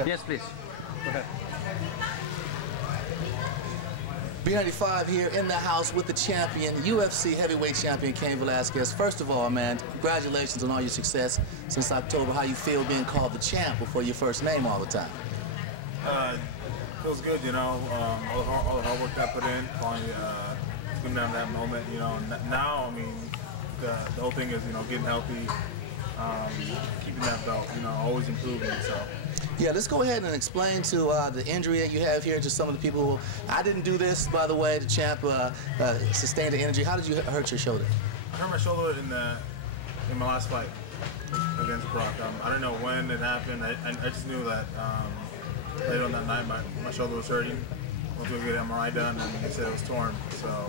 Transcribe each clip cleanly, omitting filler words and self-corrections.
Okay. Yes, please. Go ahead. B95 here in the house with the champion, UFC heavyweight champion Cain Velasquez. First of all, man, congratulations on all your success since October. How you feel being called the champ before your first name all the time? Feels good, you know. All the hard work that I put in, finally coming down to that moment, you know. Now, I mean, the whole thing is, you know, getting healthy, keeping that belt, you know, always improving. So. Yeah, let's go ahead and explain to the injury that you have here, just some of the people who, I didn't do this, by the way, the champ sustained the injury. How did you hurt your shoulder? I hurt my shoulder in my last fight against Brock. I don't know when it happened. I just knew that later on that night my shoulder was hurting. I was going to get an MRI done, and they said it was torn. So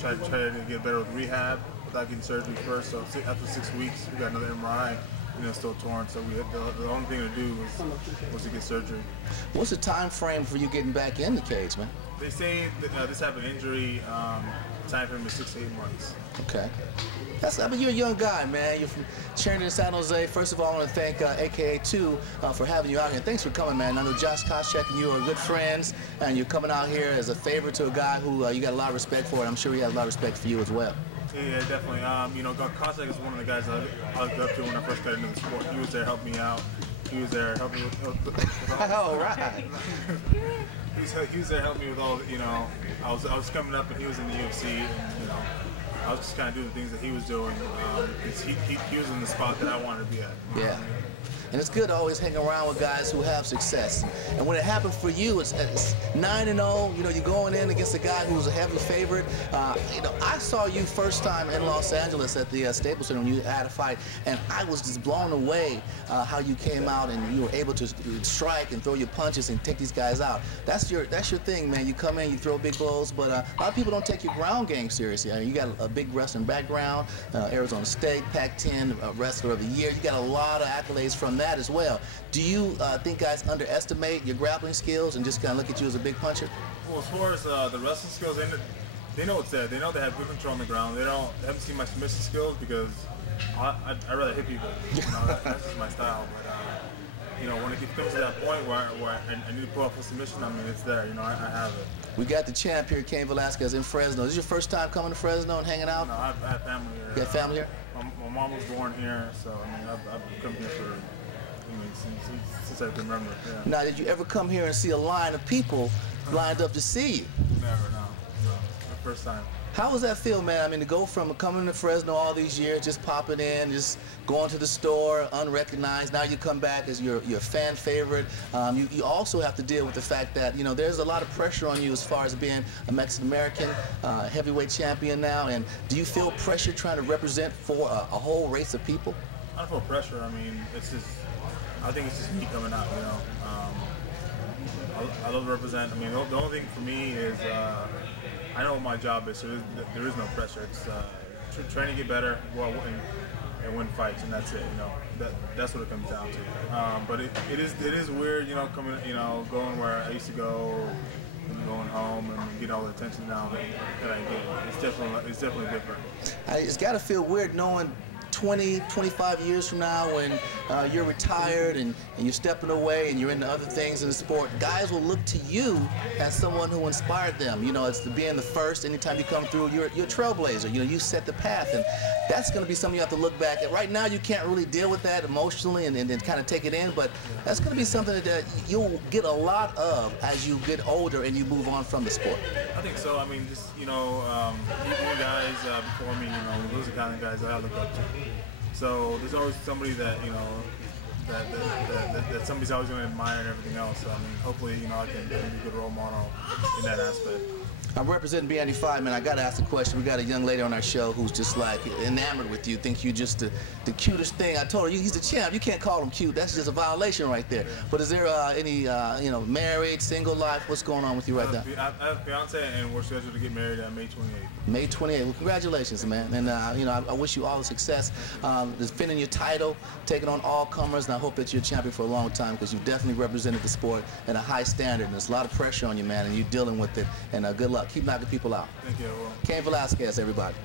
tried to get better with rehab without getting surgery first. So after 6 weeks, we got another MRI. You know, still torn, so we had the only thing to do was to get surgery. What's the time frame for you getting back in the cage, man? They say that this type of injury, time frame is 6 to 8 months. Okay. I mean, you're a young guy, man. You're from Sheridan, San Jose. First of all, I want to thank AKA2 for having you out here. Thanks for coming, man. I know Josh Koscheck and you are good friends, and you're coming out here as a favor to a guy who you got a lot of respect for, and I'm sure he has a lot of respect for you as well. Yeah, definitely. You know, Koscheck is one of the guys I looked up to when I first got into the sport. He was there helping me out. He was there helping me with all right. He was there helping me with all, you know, I was coming up and he was in the UFC, and, you know, I was just kind of doing the things that he was doing. He was in the spot that I wanted to be at. Yeah. And it's good to always hang around with guys who have success. And when it happened for you, it's 9-0. You know, you're going in against a guy who's a heavy favorite. You know, I saw you first time in Los Angeles at the Staples Center when you had a fight, and I was just blown away how you came out and you were able to strike and throw your punches and take these guys out. That's your thing, man. You come in, you throw big blows, but a lot of people don't take your ground game seriously. I mean, you got a big wrestling background, Arizona State, Pac-10 Wrestler of the Year. You got a lot of accolades from that as well. Do you think guys underestimate your grappling skills and just kind of look at you as a big puncher? Well, as far as the wrestling skills, they know it's there. They know they have good control on the ground. They haven't seen my submission skills because I'd rather hit people. You know, that's just my style. But you know, when it comes to that point where I need to pull off a submission, I mean, it's there. You know, I have it. We got the champ here, Cain Velasquez, in Fresno. Is this your first time coming to Fresno and hanging out? No, I have family here. You got family here? My mom was born here, so I mean, I've come here for. Since I can remember. Yeah. Now, did you ever come here and see a line of people lined up to see you? Never, no. The first time. How does that feel, man? I mean, to go from coming to Fresno all these years, just popping in, just going to the store, unrecognized. Now you come back as your fan favorite. You also have to deal with the fact that, you know, there's a lot of pressure on you as far as being a Mexican-American heavyweight champion now. And do you feel pressure trying to represent for a whole race of people? I don't feel pressure. I mean, it's just. I think it's just me coming out, you know. I love to represent. I mean, the only thing for me is I know what my job is, so there is no pressure. It's trying to get better, and win fights, and that's it. You know, that's what it comes down to. But it is weird, you know, going where I used to go, and going home and getting all the attention now that I get. It's definitely different. It's got to feel weird knowing 20, 25 years from now when you're retired and you're stepping away and you're into other things in the sport, guys will look to you as someone who inspired them. You know, it's being the first. Anytime you come through, you're a trailblazer. You know, you set the path, and that's going to be something you have to look back at. Right now, you can't really deal with that emotionally and kind of take it in, but that's going to be something that you'll get a lot of as you get older and you move on from the sport. I think so. I mean, just, you know, you guys before me, you know, those are the kind of guys that I look up to. So there's always somebody that, you know, that somebody's always going to admire and everything else. So I mean, hopefully, you know, I can be a good role model in that aspect. I'm representing B95, man. I got to ask the question. We got a young lady on our show who's just like enamored with you, think you're just the cutest thing. I told her, he's the champ. You can't call him cute. That's just a violation right there. But is there any, you know, married, single life? What's going on with you right now? I have a fiance, and we're scheduled to get married on May 28th. May 28th. Well, congratulations, man. And, you know, I wish you all the success. Defending your title, taking on all comers, and I hope that you're a champion for a long time because you've definitely represented the sport at a high standard. And there's a lot of pressure on you, man, and you're dealing with it. And good luck. Keep knocking people out. Thank you. Cain Velasquez, everybody.